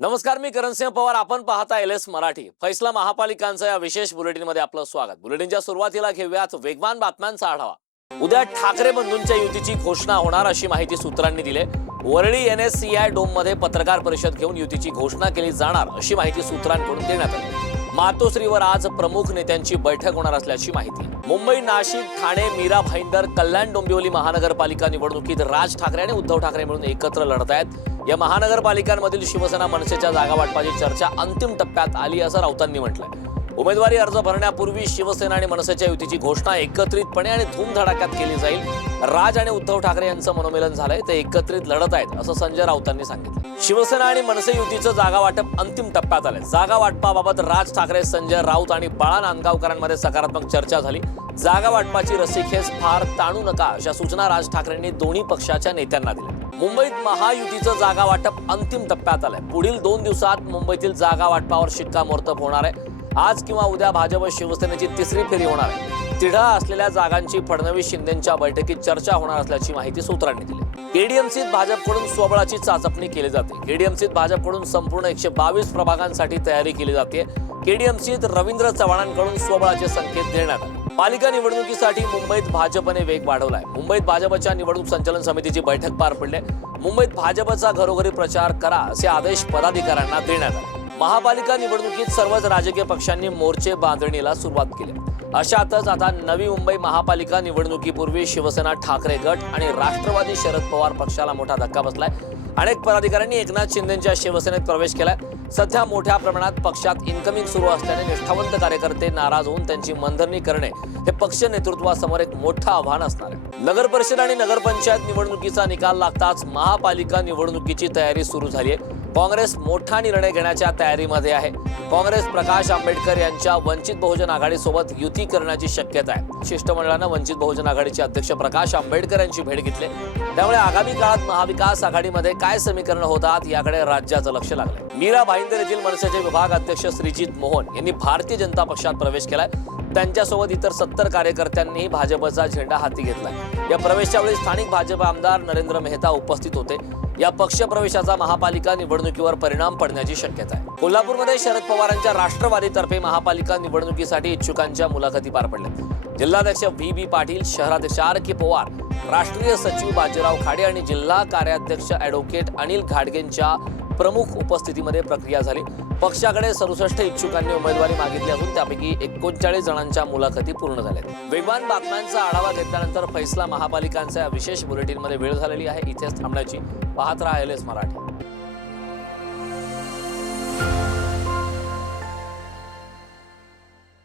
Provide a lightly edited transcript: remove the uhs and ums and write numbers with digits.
नमस्कार, मी करणसिंह पवार. आपण पाहता LS मराठी. फैसला महापालिकांच्या या विशेष बुलेटिनमध्ये आपलं स्वागत. बुलेटिनच्या सुरुवातीला घेऊयात वेगवान बातम्यांचा आढावा. उद्या ठाकरे बंधूंच्या युतीची घोषणा होणार अशी माहिती सूत्रांनी दिली. वरळी NSCI डोममध्ये पत्रकार परिषद घेऊन युतीची घोषणा केली जाणार अशी माहिती सूत्रांकडून देण्यात आली. मातोश्रीवर आज प्रमुख नेत्यांची बैठक होणार असल्याची माहिती. मुंबई, नाशिक, ठाणे, मीरा भाईंदर, कल्याण, डोंबिवली महानगरपालिका निवडणुकीत राज ठाकरे आणि उद्धव ठाकरे मिळून एकत्र लढत आहेत. या महानगरपालिकांमधील शिवसेना मनसेच्या जागा वाटपाची चर्चा अंतिम टप्प्यात आली असं राऊतांनी म्हटलंय. उमेदवारी अर्ज भरण्यापूर्वी शिवसेना आणि मनसेच्या युतीची घोषणा एकत्रितपणे आणि धूमधडाक्यात केली जाईल. राज आणि उद्धव ठाकरे यांचं मनोमिलन झालंय, ते एकत्रित लढत आहेत असं संजय राऊतांनी सांगितलं. शिवसेना आणि मनसे युतीचं जागा वाटप अंतिम टप्प्यात आलंय. जागा वाटपाबाबत राज ठाकरे, संजय राऊत आणि बाळा नांदगावकरांमध्ये सकारात्मक चर्चा झाली. जागा वाटपाची रस्सीखेच फार ताणू नका अशा सूचना राज ठाकरेंनी दोन्ही पक्षाच्या नेत्यांना दिल्या. मुंबईत महायुतीचं जागा वाटप अंतिम टप्प्यात आलंय. पुढील 2 दिवसात मुंबईतील जागा वाटपावर शिक्कामोर्तब होणार आहे. आज किंवा उद्या भाजप शिवसेनेची तिसरी फेरी होणार आहे. तिढा असलेल्या जागांची फडणवीस शिंदेच्या बैठकीत चर्चा होणार असल्याची माहिती सूत्रांनी दिली. केडीएमसीत भाजपकडून स्वबळाची चाचपणी केली जाते. केडीएमसीत भाजपकडून संपूर्ण 122 प्रभागांसाठी तयारी केली जाते. केडीएमसीत रवींद्र चव्हाणांकडून स्वबळाचे संकेत देण्यात आले. पालिका निवडणुकीसाठी मुंबईत भाजपने वेग वाढवलाय. मुंबईत भाजपच्या निवडणूक संचालन समितीची बैठक पार पडली. मुंबईत भाजपचा घरोघरी प्रचार करा असे आदेश पदाधिकाऱ्यांना देण्यात आले. महापालिका निवडणुकीत सर्वच राजकीय पक्षांनी मोर्चे बांधणीला सुरुवात केली. अशातच आता नवी मुंबई महापालिका निवडणुकीपूर्वी शिवसेना ठाकरे गट आणि राष्ट्रवादी शरद पवार पक्षाला मोठा धक्का बसलाय. अनेक पदाधिकाऱ्यांनी एकनाथ शिंदेच्या शिवसेनेत प्रवेश केलाय. सध्या मोठ्या प्रमाणात पक्षात इन्कमिंग सुरू असल्याने निष्ठावंत कार्यकर्ते नाराज होऊन त्यांची मनधरणी करणे हे पक्ष नेतृत्वासमोर एक मोठं आव्हान असणार आहे. नगर परिषद आणि नगरपंचायत निवडणुकीचा निकाल लागताच महापालिका निवडणुकीची तयारी सुरू झाली आहे. काँग्रेस मोठा निर्णय घेण्याच्या तयारीमध्ये आहे. काँग्रेस प्रकाश आंबेडकर यांच्या वंचित बहुजन आघाडीसोबत युती करण्याची शक्यता आहे. शिष्टमंडळानं वंचित बहुजन आघाडीचे अध्यक्ष प्रकाश आंबेडकर यांची भेट घेतली. त्यामुळे आगामी काळात महाविकास आघाडीमध्ये काय समीकरण होतात याकडे राज्याचं लक्ष लागलंय. मीरा भाईंदर येथील मनसेचे विभाग अध्यक्ष श्रीजित मोहन यांनी भारतीय जनता पक्षात प्रवेश केलाय. त्यांच्यासोबत इतर 70 कार्यकर्त्यांनी भाजपचा झेंडा हाती घेतलाय. या प्रवेशाच्या वेळी स्थानिक भाजप आमदार नरेंद्र मेहता उपस्थित होते. या पक्ष प्रवेशाचा महापालिका निवडणुकीवर परिणाम पडण्याची शक्यता आहे. कोल्हापूरमध्ये शरद पवारांच्या राष्ट्रवादीतर्फे महापालिका निवडणुकीसाठी इच्छुकांच्या मुलाखती पार पडल्या. जिल्हाध्यक्ष VB पाटील, शहराध्यक्ष RK पवार, राष्ट्रीय सचिव बाजीराव खाडे आणि जिल्हा कार्याध्यक्ष ॲडव्होकेट अनिल घाडगेंच्या प्रमुख उपस्थितीमध्ये प्रक्रिया झाली. पक्षाकडे 67 इच्छुकांनी उमेदवारी मागितली असून त्यापैकी 39 जणांच्या मुलाखती पूर्ण झाल्या. वेगवान बातम्यांचा आढावा घेतल्यानंतर फैसला महापालिकांच्या विशेष बुलेटिनमध्ये वेळ झालेली आहे. इथेच थांबण्याची. पाहत राहा LS मराठी.